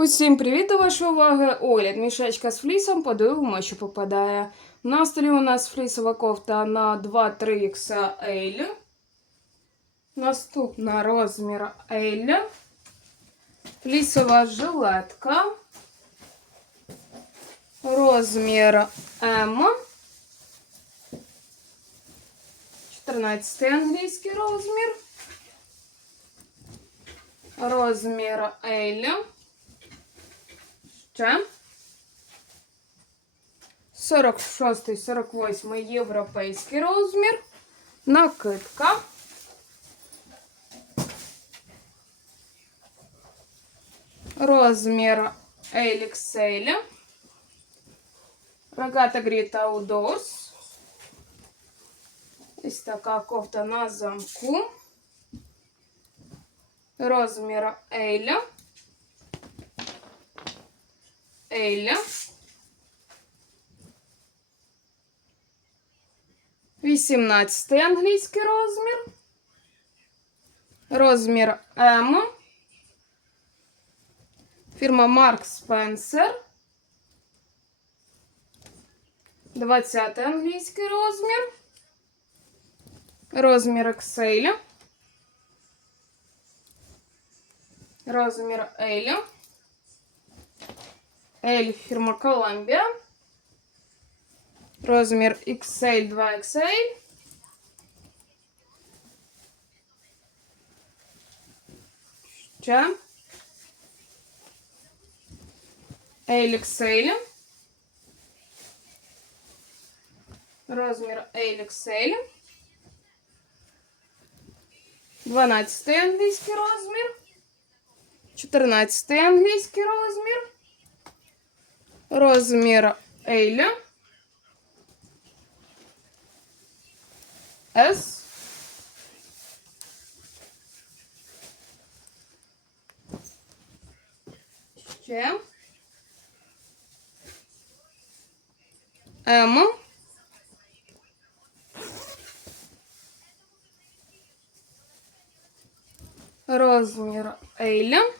Усім привіт до вашої уваги. Огляд мішечка з флісом. Подивимо, що попадає. На столі у нас флісова кофта на 2-3 XL. Наступна розмір L. Флісова жилетка. Розмір М. 14 англійський розмір. Розмір L. ще 46-48 європейський розмір. Накидка. Розмір Елікселі. Рогата гріта Удос. Ось така кофта на замку. Розмір Еля. 50. 18 англійський розмір. Розмір М. Фірма Марк Спенсер. 20 англійський розмір. Розмір Excel. Розмір L. L фірма Columbia. Розмір XL 2XL. Ще. LXL. Розмір LXL. 12 англійський розмір. 14 англійський розмір. Розмір L. S. Ще. М. Розмір L.